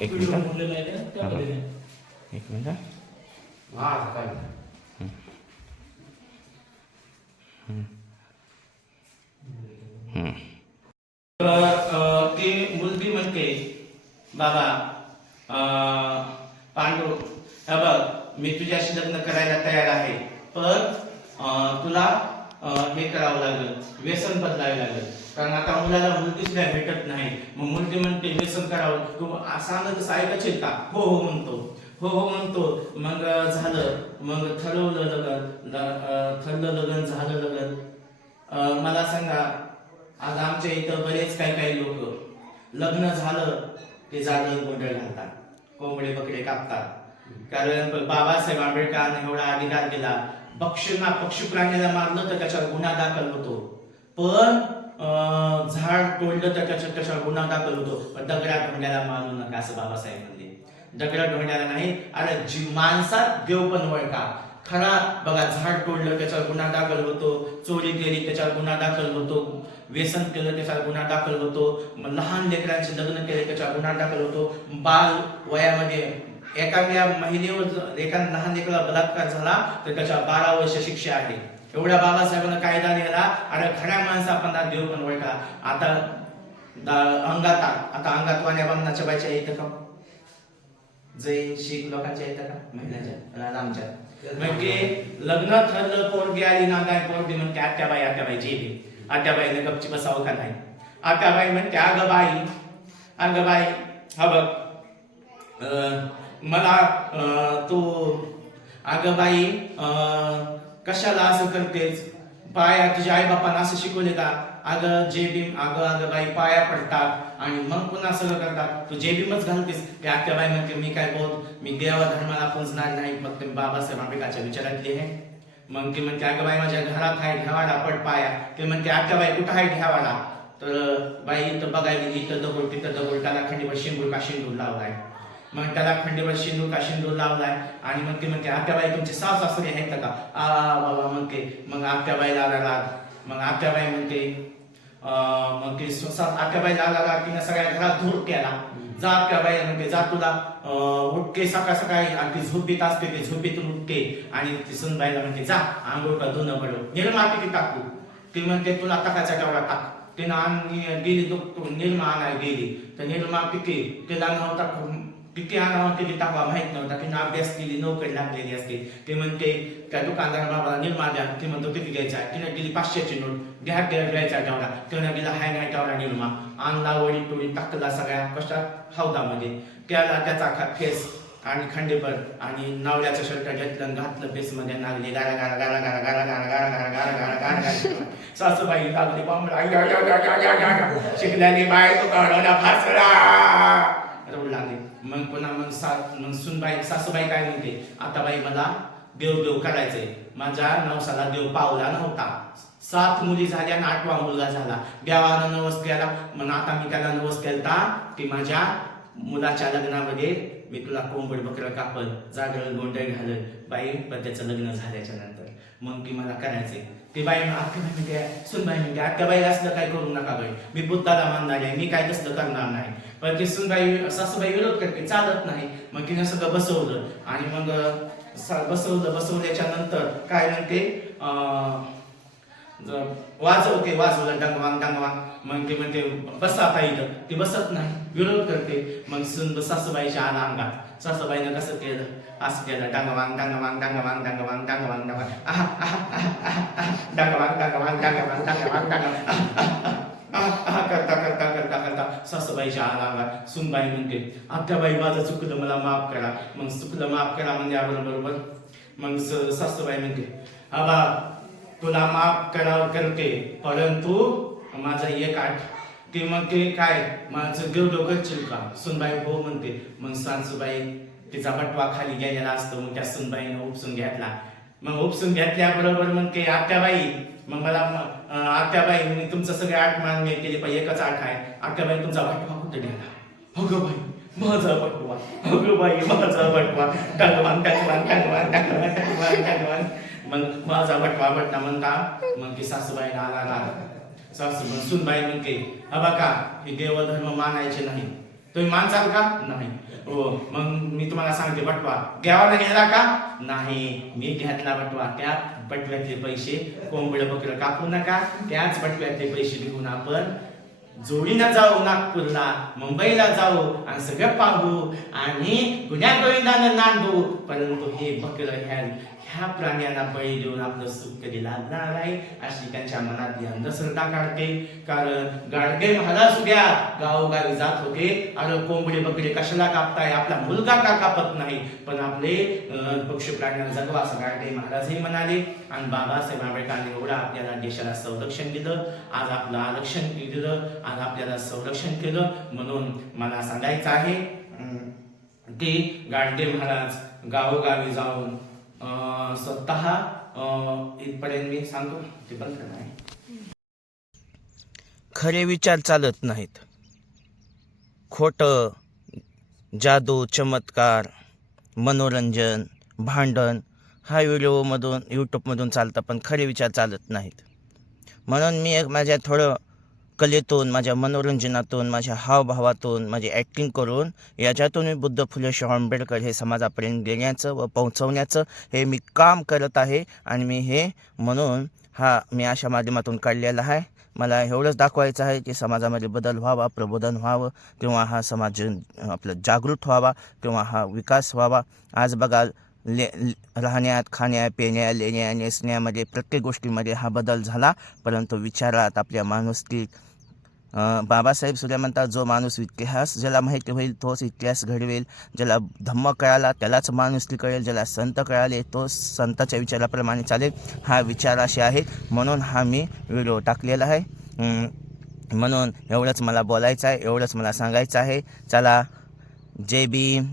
एक मिनिट एक मुलगी म्हणते बाबा पांडू बघ मी तुझ्याशी लग्न करायला तयार आहे पण तुला हे करावं लागलं व्यसन बदलावे लागलं. कारण आता मुलाला मुलगीच काय भेटत नाही. मग मुलगी म्हणते व्यसन करावं. तू सांगत तसं चिंता का? हो हो म्हणतो. हो हो म्हणतो. मग झालं. मग ठरवलं लगन. ठरलं लग्न झालं लग्न. मला सांगा आज आमच्या इथं बरेच काही काही लोक लग्न झालं ते जागरण गोंधळ घालतात. कोंबडे बकडे कापतात. कारण बाबासाहेब आंबेडकरांनी एवढा अधिकार दिला पक्षींना पक्षी प्राण्याला मारलं तर त्याच्यावर गुन्हा दाखल होतो. पण झाड तोडलं तर त्याच्या त्याच्यावर गुन्हा दाखल होतो. पण दगडा ढोंड्याला मारू नका असं बाबासाहेब म्हणले. दगडा ढोंड्याला नाही अरे जी माणसात देव पण वळका. खरा बघा झाड तोडलं त्याच्यावर गुन्हा दाखल होतो. चोरी केली त्याच्यावर गुन्हा दाखल होतो. व्यसन केलं त्याच्यावर गुन्हा दाखल होतो. मग लहान लेकरांचे लग्न केले त्याच्यावर गुन्हा दाखल होतो. बाल वयामध्ये एखाद्या महिलेवर एखादा लहान लेकराला बलात्कार झाला तर त्याच्या बारा वर्ष शिक्षा आहे. एवढ्या बाबासाहेबांना कायदा नेला आणि खऱ्या माणसा पण देव पण ओळखा आता अंगाता अंगात आता अंगात वाण्या बामणाच्या बायच्या येतं का? जैन शीख लोकांच्या येतं का? महिलाच्या रामच्या. म्हणजे लग्न ठरलं पोरगी आली ना काय पोरगी म्हणते आत्याबाई आत्याबाई जेली आत्याबाईने गपची बसावं का नाही? आत्याबाई म्हणते अगं बाई अगं बाई हा बघ. अं, मला तू अगं बाई अं, कशाला असं करतेस? पाया तुझ्या आई बापानं असं शिकवले का? अगं जेबीम अगं अगं बाई पाया पडतात आणि मग पुन्हा सगळं करतात. तू जेबीमच घालतेस ते आत्याबाई म्हणते मी काय बोल मी देवा धर्माला पुंजणार नाही. मग ते बाबासाहेब आंबेडकरच्या विचारातली आहे मग ते म्हणते अगं बाई माझ्या घरात आहे ढेवाडा पड पाया. ते म्हणते आत्याबाई कुठं आहे ढेवाडा तर बाई इथं बघायला गेली इथं दगड तिथं दगड त्याला खंडीवर शिंगूर का शिंदूर लावलाय? मग त्याला खंडीवर शिंदूर का शिंदूर लावलाय? आणि मग ती म्हणते आत्याबाई तुमचे सास सासरे आहेत का? आ बाबा म्हणते मग आत्याबाईला आला राग मग आत्याबाई म्हणते मग ते स्वतः आत्याबाईला आला राग तिने सगळ्या घरात धूर केला. जा आत्याबाई म्हणते जा तुला. अं, उठके सकाळ सकाळी आणि ती झोपीत असते ते झोपीतून उठते आणि ती सुनबाईला म्हणते जा आंघोळ का धुणं पडव. निर्मा किती टाकू. ती म्हणते तुला टाकायचा तेवढा टाक. तिनं आणि गेली तो निर्मा आणायला गेली. तर निर्मा किती तिला नव्हता किती आणावं किती टाकावा माहीत नव्हता तिनं अभ्यास केली नोकरी लागलेली असते ते म्हणते त्या दुकानदार बाबाला निर्मा द्या ते म्हणतो किती घ्यायचा तिने दिली पाचशेची नोट घ्या घ्या घ्यायचा तेवढा तिने दिला हाय नाही तेवढा निर्मा आणला वडी टोळी टाकला सगळ्या कशात हौदामध्ये त्याला त्याचा फेस आणि खंडेपर आणि नवऱ्याचं शर्ट घेतलं घातलं फेस मध्ये लागली गारा गारा गारा गारा गारा गारा गारा गारा गारा गारा गारा सासूबाई लागली बांबडा शिकल्याने बाय तो काढवला फासला मग पुन्हा मग सा मग सुनबाई सासूबाई काय म्हणते? आता बाई मला देव देव करायचंय. माझ्या नवसाला देव पावला नव्हता. सात मुली झाल्या आणि आठवा मुलगा झाला. देवानं नवस केला. मग आता मी त्याला नवस केलता की माझ्या मुलाच्या लग्नामध्ये मी तुला कोंबड बकरं कापल जागरण गोंडळ घालल बाई पण त्याचं लग्न झाल्याच्यानंतर. मग ती मला करायचंय. ती बाई आत्या म्हणते सुनबाई म्हणते आत्या बाई असलं काय करू नका बाई. मी बुद्धाला मानणार आहे मी काय तसलं करणार नाही. पण ती सुनबाई सासूबाई विरोध करते चालत नाही. मग तिने सगळं बसवलं. आणि मग बसवलं बसवल्याच्या नंतर काय म्हणते? अं, वाजवते वाजवलं डंगवांग डंगवांग. मग ते म्हणते बसा पाहिलं ती बसत नाही विरोध करते. मग सुन सासूबाईच्या आला अंगात. सासूबाईनं कसं केलं? असं केलं डंगवांग डंगवांग डंगवांग डंगवांग डंगवांग डंगवांग. आहा, आहा, आहा, आहा, आहा. डंगवांग डंगवांग डंगवांग डंगवांग आहा, करता करता करता करता. सासूबाईच्या आला अंगात सुनबाई म्हणते आत्याबाई माझं चुकलं मला माफ करा. मग चुकलं माफ करा म्हणजे बरोबर. मग सासूबाई म्हणते आबा तुला माफ करा करते. परंतु माझा एक आठ. ते म्हणते काय? माझं देव डोकं का? सुनबाई हो म्हणते. मग सासूबाई तिचा बटवा खाली गेलेला असतो. मग त्या सुनबाईनं उपसून घेतला. मग उपसून घेतल्याबरोबर मग ते आत्याबाई मग मला आत्याबाई मी तुमचं सगळे आठ मान्य केले पाहिजे एकच आठ आहे. आत्याबाई तुमचा बटवा कुठे गेला? अगं बाई माझा बटवा अगं बाई माझा बटवा टंगवान टंगवान टंगवान टंगवान टंगवान मग माझा बटवा बटना म्हणता मग की सासूबाईला आला आला सासू सुनबाई म्हणते अबा का? हे देवधर्म मानायचे नाही. तुम्ही मानसाल का? नाही. हो मग मी तुम्हाला सांगते बटवा. देवाला घ्यायला का? नाही. मी घेतला बटवा. त्या बटव्यातले पैसे कोंबड बकर कापू नका. त्याच बटव्यातले पैसे घेऊन आपण जोडीनं जाऊ नागपूरला मुंबईला जाऊ आणि सगळं पाहू आणि गुन्ह्या गोविंदानं नांदू. परंतु हे बकर ह्या ह्या प्राण्यांना बळी देऊन आपलं सुख कधी लागणार नाही. अशी त्यांच्या मनातली अंधश्रद्धा काढते. कारण गाडगे महाराज सुद्धा गावोगावी जात होते. अरे कोंबडे बकरे कशाला कापताय? आपला मुलगा का कापत नाही? पण आपले पक्षी प्राण्यांना जगवा असं गाडगे महाराजही म्हणाले. आणि बाबासाहेब आंबेडकरांनी एवढं आपल्याला देशाला संरक्षण दिलं. आज आपलं आरक्षण दिलं. आज आपल्याला संरक्षण केलं. म्हणून मला सांगायचं आहे की गाडगे महाराज गावोगावी जाऊन स्वतः इथपर्यंत मी सांगतो ते पण खरं आहे. खरे विचार चालत नाहीत. खोटं जादू चमत्कार मनोरंजन भांडण हा व्हिडिओमधून यूट्यूबमधून चालतं पण खरे विचार चालत नाहीत. म्हणून मी एक माझ्या थोडं कलेतून माझ्या मनोरंजनातून माझ्या हावभावातून माझी ॲक्टिंग करून याच्यातून मी बुद्ध फुले शाहू आंबेडकर हे समाजापर्यंत घेण्याचं व पोहोचवण्याचं हे मी काम करत आहे आणि मी हे म्हणून हा मी अशा माध्यमातून काढलेला आहे. मला एवढंच दाखवायचं आहे की समाजामध्ये बदल व्हावा प्रबोधन व्हावं किंवा हा समाज आपलं जागृत व्हावा किंवा हा विकास व्हावा. आज बघाल ले राहण्यात खाण्या पिण्या लेण्या नेसण्यामध्ये प्रत्येक गोष्टीमध्ये हा बदल झाला. परंतु विचारात आपल्या माणुसकी बाबासाहेब सुद्धा म्हणतात जो माणूस इतिहास ज्याला माहिती होईल तोच इतिहास घडवेल. ज्याला धम्म कळाला त्यालाच माणुसकी कळेल. ज्याला संत कळाले तो संताच्या विचाराप्रमाणे चालेल. हा विचार असे आहेत. म्हणून हा मी व्हिडिओ टाकलेला आहे. म्हणून एवढंच मला बोलायचं आहे एवढंच मला सांगायचं आहे. चला जय भीम.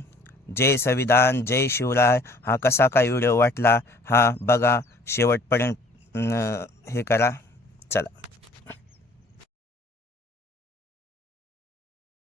जय संविधान जय शिवराय. हा कसा काय व्हिडिओ वाटला? हा बघा. शेवटपर्यंत हे करा. चला.